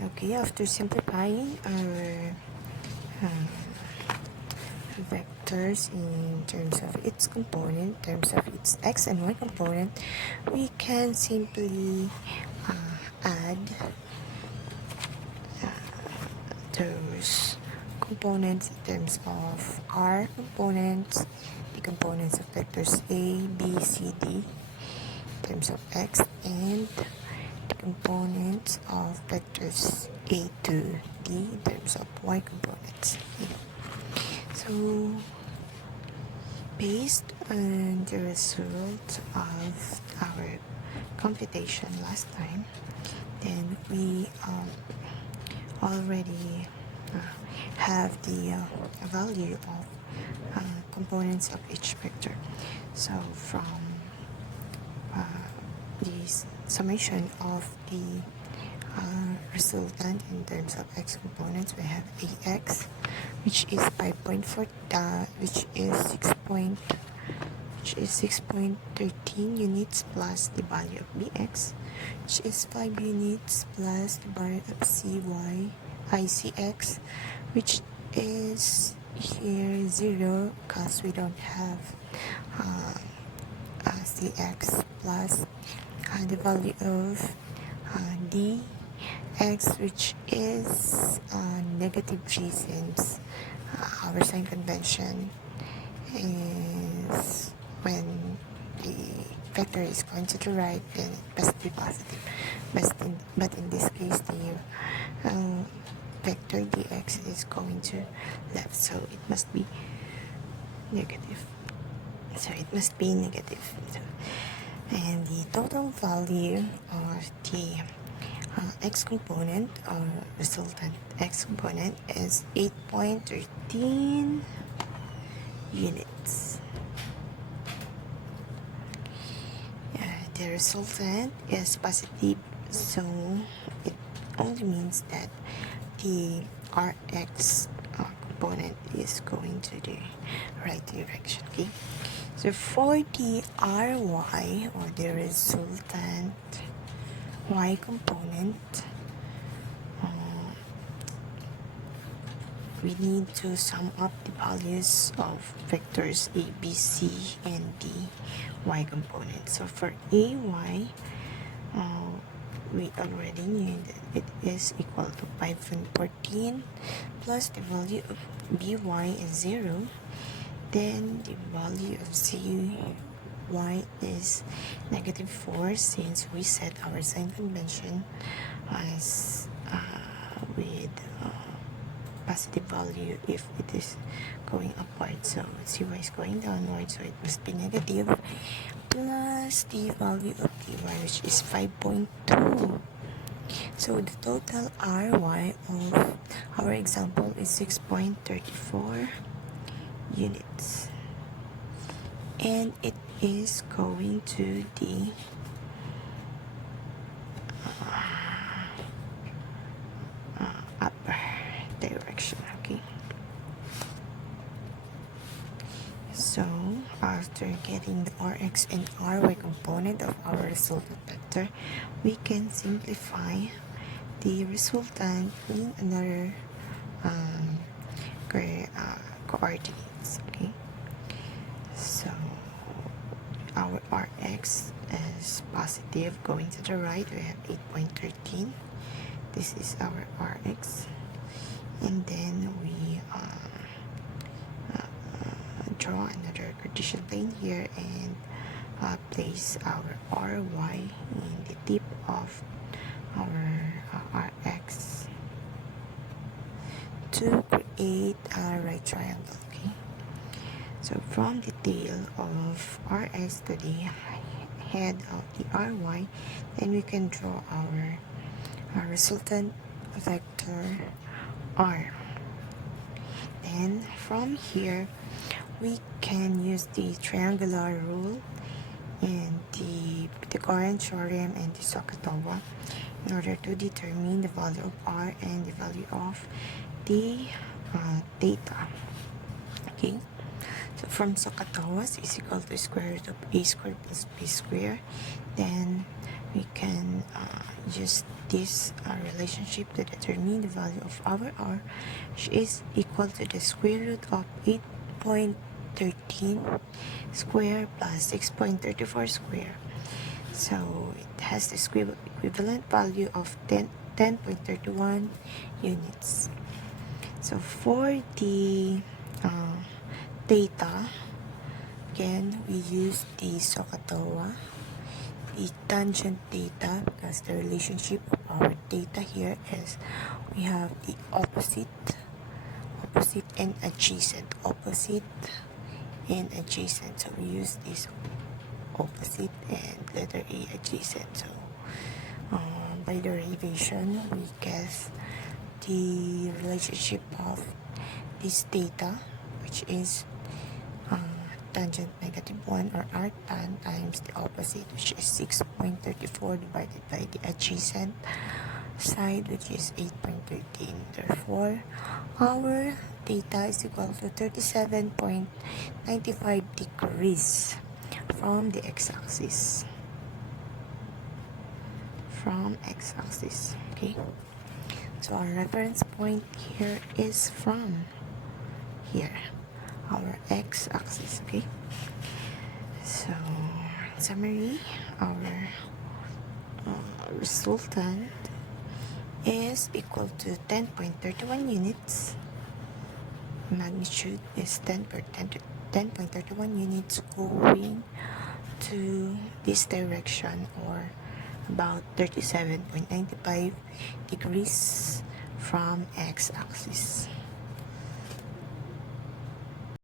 Okay, after simplifying our vectors in terms of its component, in terms of its x and y component, we can simply add those components in terms of r components, the components of vectors a, b, c, d in terms of x, and the components of vectors a to d in terms of y components. So based on the result of our computation last time, then we already have the value of components of each vector. So from the summation of the resultant in terms of x components, we have ax, which is 5.4, which is 6.13 units, plus the value of bx, which is 5 units, plus the value of icx, which is here 0 because we don't have cx, plus the value of dx, which is negative g, since our sign convention is when the vector is going to the right, then it must be positive. But in this case, the vector dx is going to left, so it must be negative. So it must be negative. And the total value of the x component, or resultant x component, is 8.13 units. The resultant is positive, so it only means that the rx component is going to the right direction. Okay, so for the ry, or the resultant y component, we need to sum up the values of vectors a, b, c, and d y component. So for ay, we already knew that it is equal to 5.14, plus the value of by is 0, then the value of cy is negative 4, since we set our sign convention as with positive value if it is going upward. So cy is going downward, so it must be negative, plus the value of dy, which is 5.2. So the total ry of our example is 6.34 units, and it is going to the upper direction. Okay, so after getting the rx and ry component of our resultant vector, we can simplify the resultant in another coordinates. Okay, so our rx is positive, going to the right. We have 8.13. This is our rx, and then we draw another Cartesian plane here and place our ry in the tip of our rx to create a right triangle. Okay, so from the tail of rx to the head of the ry, then we can draw our resultant vector r. Then from here, we can use the triangular rule and the Pythagorean theorem and the Sokotowa in order to determine the value of r and the value of the theta. Okay, so from Sokotowa's is equal to square root of a squared plus b squared, then we can use this relationship to determine the value of our r, which is equal to the square root of 8.13 square plus 6.34 square. So it has the equivalent value of 10.31 units. So for the data, again, we use the SOHCAHTOA, the tangent data, because the relationship of our data here is we have the opposite and adjacent, opposite and adjacent. So we use this opposite and letter A adjacent. So by derivation, we guess the relationship of this data, which is tangent -1 or arctan times the opposite, which is 6.34 divided by the adjacent side, which is 8.13. Therefore, our data is equal to 37.95 degrees from the x-axis. Okay, so our reference point here is from here, our x-axis. Okay, so in summary, our resultant is equal to 10.31 units. Magnitude is 10.31 units going to this direction, or about 37.95 degrees from x-axis.